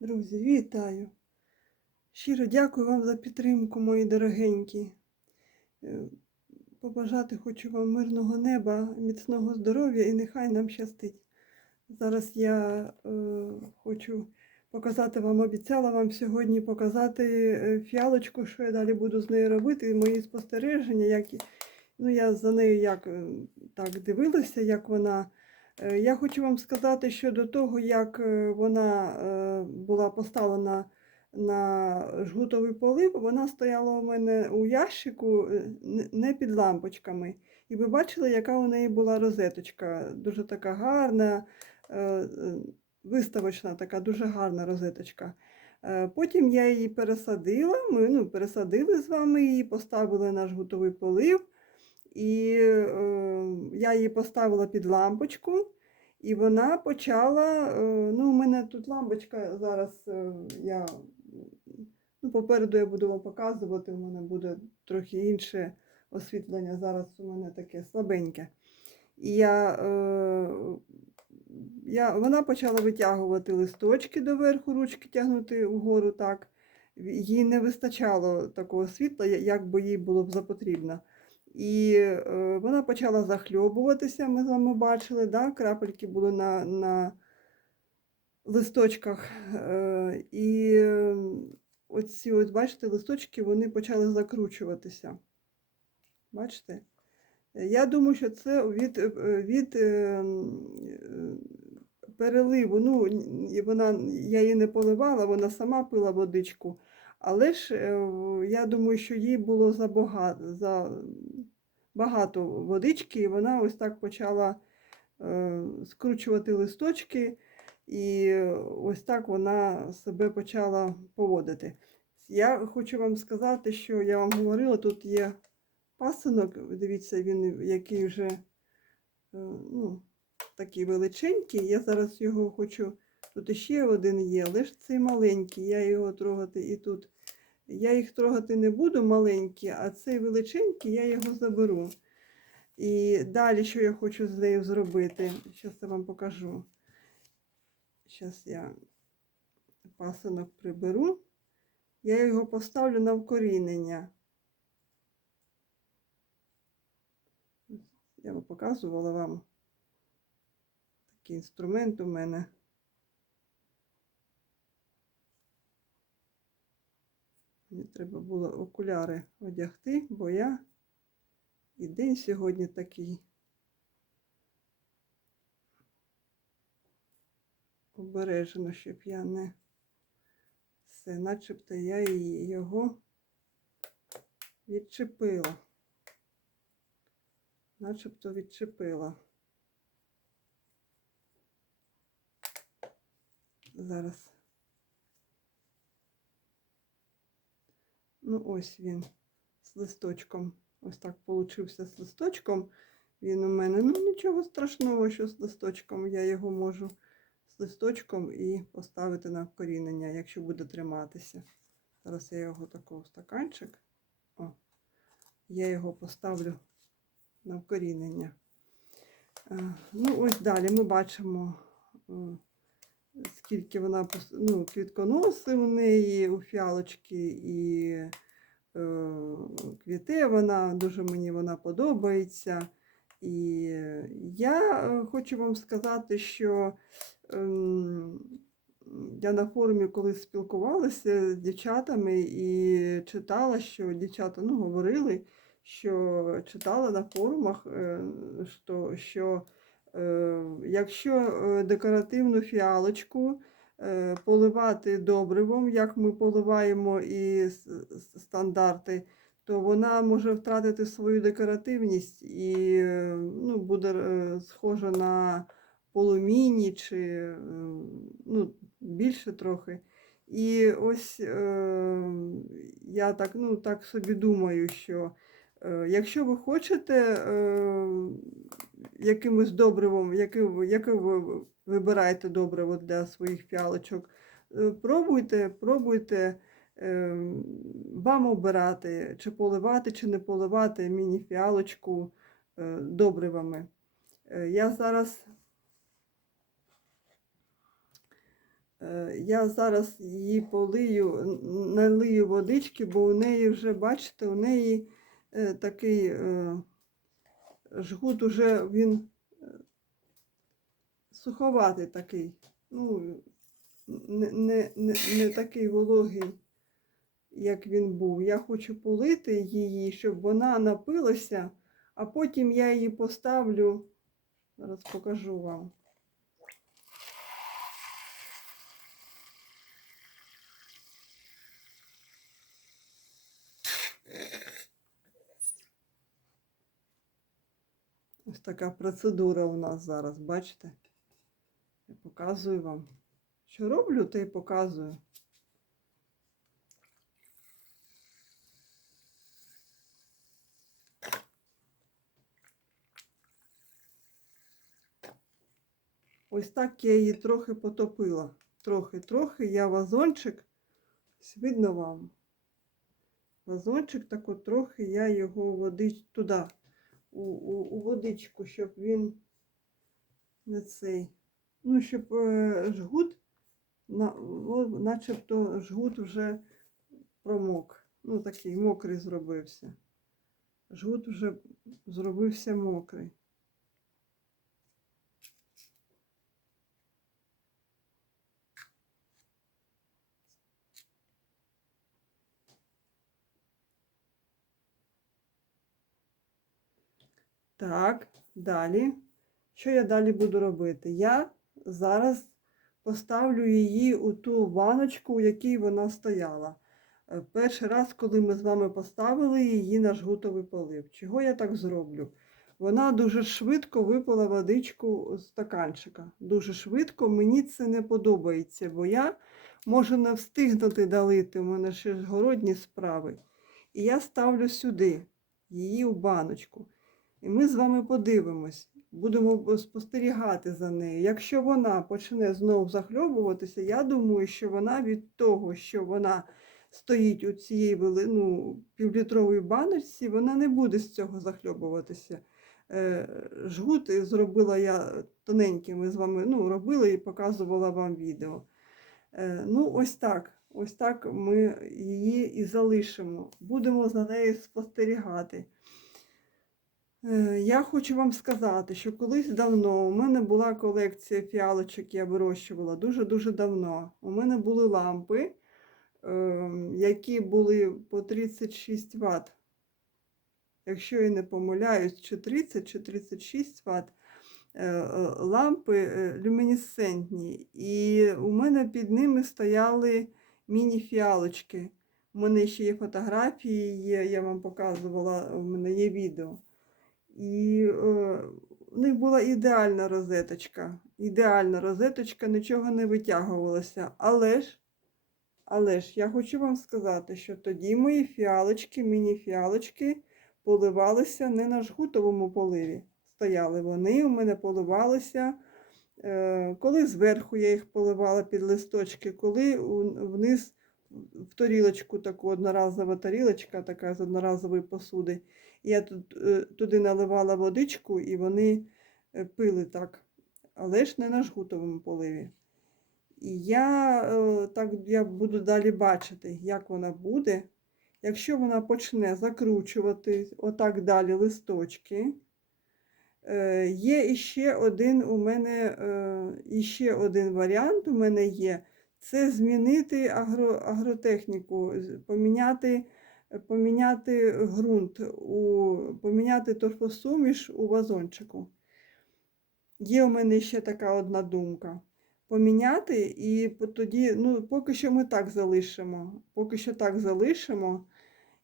Друзі, вітаю! Щиро дякую вам за підтримку, мої дорогенькі. Е, Побажати хочу вам мирного неба, міцного здоров'я і нехай нам щастить. Зараз я е, хочу показати вам, обіцяла вам сьогодні показати е, фіалочку, що я далі буду з нею робити, мої спостереження, як, ну, я за нею як е, так дивилася, як вона. Е, Я хочу вам сказати, що до того, як е, вона е, була поставлена на жгутовий полив, вона стояла у мене у ящику не- під лампочками. І ви бачили, яка у неї була розеточка. Дуже така гарна, виставочна, така дуже гарна розеточка. Потім я її пересадила, ми ну, пересадили з вами її, поставили на жгутовий полив. І е, я її поставила під лампочку, і вона почала. Е, ну, у мене тут лампочка зараз е, я. Ну, попереду я буду вам показувати, у мене буде трохи інше освітлення. Зараз у мене таке слабеньке. І я, е, я, вона почала витягувати листочки доверху, ручки тягнути вгору так. Їй не вистачало такого світла, як би їй було б запотрібно. І е, вона почала захльобуватися, ми з вами бачили, да? крапельки були на, на листочках. Е, і оці, ось, бачите, листочки вони почали закручуватися. Бачите? Я думаю, що це від, е, від переливу. Ну, вона, я її не поливала, вона сама пила водичку. Але ж е, я думаю, що їй було забагато, за багато водички, і вона ось так почала е, скручувати листочки, і ось так вона себе почала поводити. Я хочу вам сказати, що я вам говорила, тут є пасинок, дивіться, він який вже е, ну, такий величенький. Я зараз його хочу. Тут іще один є, ж цей маленький, я його трогати і тут. Я їх трогати не буду маленькі, а цей величенький я його заберу. І далі, що я хочу з нею зробити, зараз я вам покажу. Зараз я пасинок приберу. Я його поставлю на вкорінення. Я показувала вам такий інструмент у мене. Мені треба було окуляри одягти, бо я і день сьогодні такий. Обережно, щоб я не все, начебто я його відчепила. Начебто відчепила. Зараз. Ну, ось він з листочком. Ось так получився з листочком. Він у мене, ну нічого страшного, що з листочком. Я його можу з листочком і поставити на вкорінення, якщо буде триматися. Зараз я його такого стаканчик. О, я його поставлю на вкорінення. Е, Ну, ось далі ми бачимо, е, скільки вона ну, квітконоси у неї, у фіалочки і е, квіти. Вона дуже мені вона подобається. І я е, хочу вам сказати, що ем, я на форумі колись спілкувалася з дівчатами і читала, що дівчата ну, говорили, що читала на форумах, е, що, що е, якщо е, декоративну фіалочку е, поливати добривом, як ми поливаємо і стандарти, то вона може втратити свою декоративність і е, ну, буде е, схожа на полум'їні чи е, ну, більше трохи. І ось е, я так, ну, так собі думаю, що е, якщо ви хочете е, якимось добривом, яке яке ви вибираєте добриво для своїх фіалочок, е, пробуйте, пробуйте е, вам обирати, чи поливати, чи не поливати міні-фіалочку е, добривами. Я зараз Я зараз її полию, налию водички, бо у неї вже, бачите, у неї такий жгут уже він е, суховатий такий. Ну, не, не, не, не такий вологий, як він був. Я хочу полити її, щоб вона напилася, а потім я її поставлю. Зараз покажу вам. Ось така процедура у нас зараз, бачите? Я показую вам. Що роблю, те й показую. Ось так я її трохи потопила. Трохи-трохи я вазончик, видно вам. Вазончик так от трохи я його водич туди, у, у, у водичку, щоб він не цей. Ну, щоб е, жгут, на, начебто жгут вже промок. Ну, такий мокрий зробився. Жгут вже зробився мокрий. Так, далі. Що я далі буду робити? Я зараз поставлю її у ту баночку, у якій вона стояла. Е, Перший раз, коли ми з вами поставили її на жгутовий полив. Чого я так зроблю? Вона дуже швидко випила водичку з стаканчика. Дуже швидко, мені це не подобається, бо я можу не встигнути долити, у мене ще городні справи. І я ставлю сюди її у баночку. І ми з вами подивимось, будемо спостерігати за нею. Якщо вона почне знову захльобуватися, я думаю, що вона від того, що вона стоїть у вели- ну, півлітрової баночці, вона не буде з цього захльобуватися. Е, Жгут зробила я тоненьким, ми з вами ну, робила і показувала вам відео. Е, Ну, ось так. Ось так ми її і залишимо. Будемо за нею спостерігати. Е, Я хочу вам сказати, що колись давно у мене була колекція фіалочок, я вирощувала дуже-дуже давно. У мене були лампи, ем, які були по 36 Вт. Якщо я не помиляюсь, чи 30, чи 36 Вт. Лампи е, люмінесцентні. І у мене під ними стояли міні-фіалочки. У мене ще є фотографії, є, я вам показувала, у мене є відео. І е, них була ідеальна розеточка. Ідеальна розеточка, нічого не витягувалося. Але ж, але ж я хочу вам сказати, що тоді мої фіалочки, міні-фіалочки поливалися не на жгутовому поливі. Стояли вони, у мене поливалися. е, Коли зверху я їх поливала під листочки, коли вниз в тарілочку таку одноразова тарілочка, така з одноразової посуди. Я тут, е, туди наливала водичку, і вони е, пили так, але ж не на жгутовому поливі. І я е, так я буду далі бачити, як вона буде. Якщо вона почне закручувати отак далі листочки, є іще один у мене іще один варіант у мене є. Це змінити агро, агротехніку, поміняти поміняти ґрунт, у, поміняти торфосуміш у вазончику. Є у мене ще така одна думка. Поміняти і тоді, ну, поки що ми так залишимо. Поки що так залишимо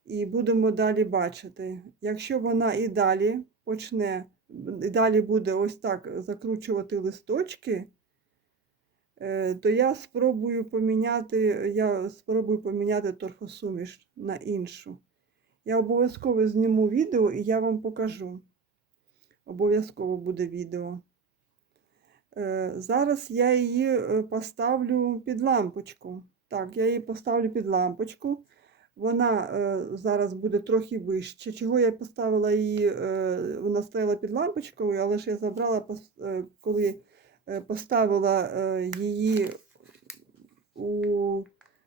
і будемо далі бачити. Якщо вона і далі почне, і далі буде ось так закручувати листочки, то я спробую поміняти, я спробую поміняти торфосуміш на іншу. Я обов'язково зніму відео і я вам покажу. Обов'язково буде відео. Е, Зараз я її е, поставлю під лампочку. Так, я її поставлю під лампочку. Вона е, зараз буде трохи вище. Чого я поставила її, е, вона стояла під лампочкою, але ж я забрала, е, коли е, поставила е, її у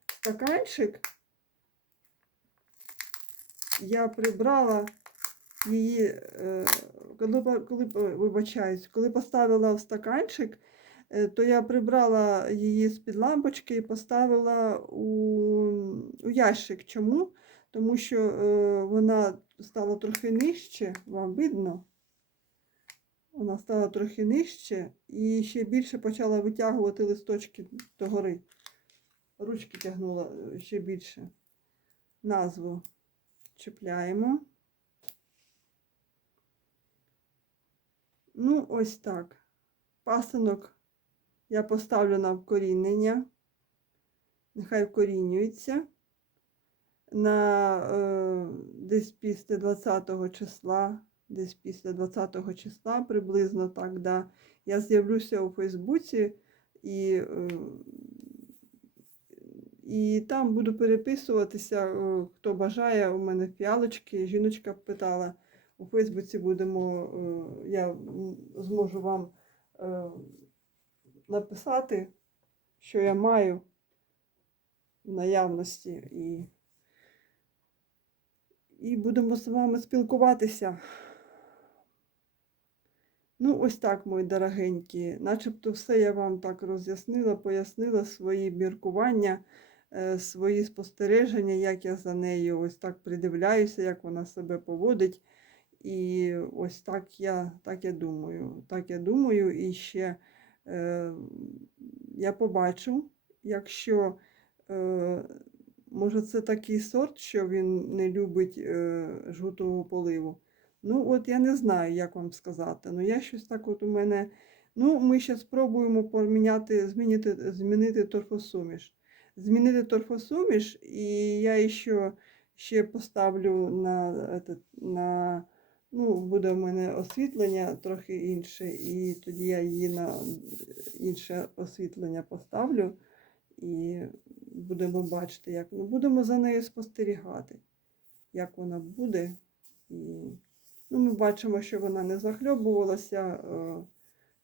стаканчик, я прибрала її, е, коли, коли вибачаюсь, коли поставила в стаканчик, е, то я прибрала її з-під лампочки і поставила у, у ящик. Чому? Тому що е, вона стала трохи нижче, вам видно? Вона стала трохи нижче і ще більше почала витягувати листочки догори. Ручки тягнула е, ще більше. Назву чіпляємо. Ну, ось так. Пасинок я поставлю на вкорінення. Нехай вкорінюється. На е, десь після 20 числа, десь після 20 числа, приблизно так, да, я з'явлюся у Фейсбуці і, е, і там буду переписуватися, е, хто бажає. У мене фіалочки. Жіночка питала. У Фейсбуці будемо, е, я зможу вам написати, що я маю в наявності, і, і будемо з вами спілкуватися. Ну, ось так, мої дорогенькі. Начебто все я вам так роз'яснила, пояснила свої міркування, е, свої спостереження, як я за нею ось так придивляюся, як вона себе поводить. І ось так я, так я думаю. Так я думаю, і ще е, я побачу, якщо, е, може, це такий сорт, що він не любить е, жгутового поливу. Ну, от я не знаю, як вам сказати. Ну, я щось так от у мене. Ну, ми ще спробуємо поміняти, змінити, змінити торфосуміш. Змінити торфосуміш, і я ще, ще поставлю на, на Ну, буде в мене освітлення трохи інше, і тоді я її на інше освітлення поставлю і будемо бачити, як ну, будемо за нею спостерігати, як вона буде. І, ну, ми бачимо, що вона не захльобувалася, е,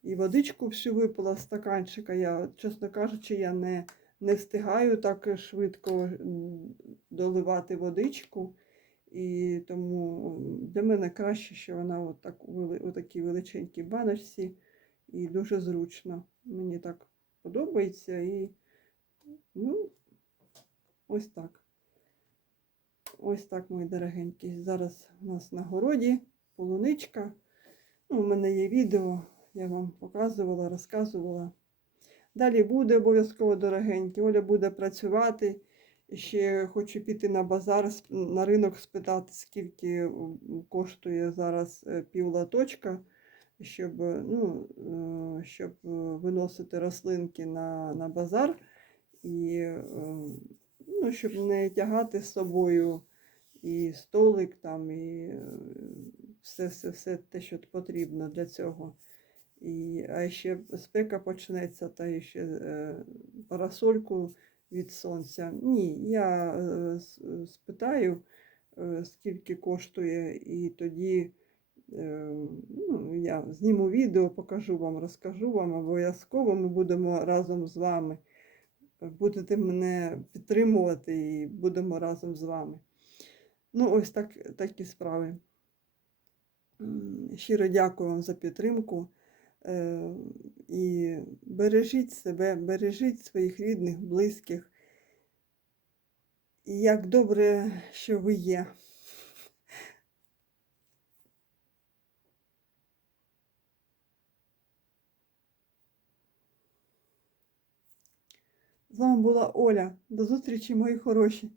і водичку всю випила з стаканчика. Я, чесно кажучи, я не, не встигаю так швидко доливати водичку. І тому для мене краще, що вона отак, у такій величенькій баночці і дуже зручно. Мені так подобається і ну, ось так. Ось так, мої дорогенькі. Зараз у нас на городі полуничка. Ну, у мене є відео, я вам показувала, розказувала. Далі буде обов'язково дорогенькі. Оля буде працювати. Ще хочу піти на базар, на ринок спитати, скільки коштує зараз е, пів латочка, щоб, е, ну, е, щоб е, виносити рослинки на, на базар і е, ну, щоб не тягати з собою і столик там, і е, все, все, все те, що потрібно для цього. І, а ще спека почнеться, та ще е, парасольку від сонця. Ні, я е, спитаю, е, скільки коштує, і тоді е, ну, я зніму відео, покажу вам, розкажу вам. Обов'язково ми будемо разом з вами. Будете мене підтримувати і будемо разом з вами. Ну, ось так, такі справи. Щиро дякую вам за підтримку. Е, І бережіть себе, бережіть своїх рідних, близьких. І як добре, що ви є. З вами була Оля. До зустрічі, мої хороші.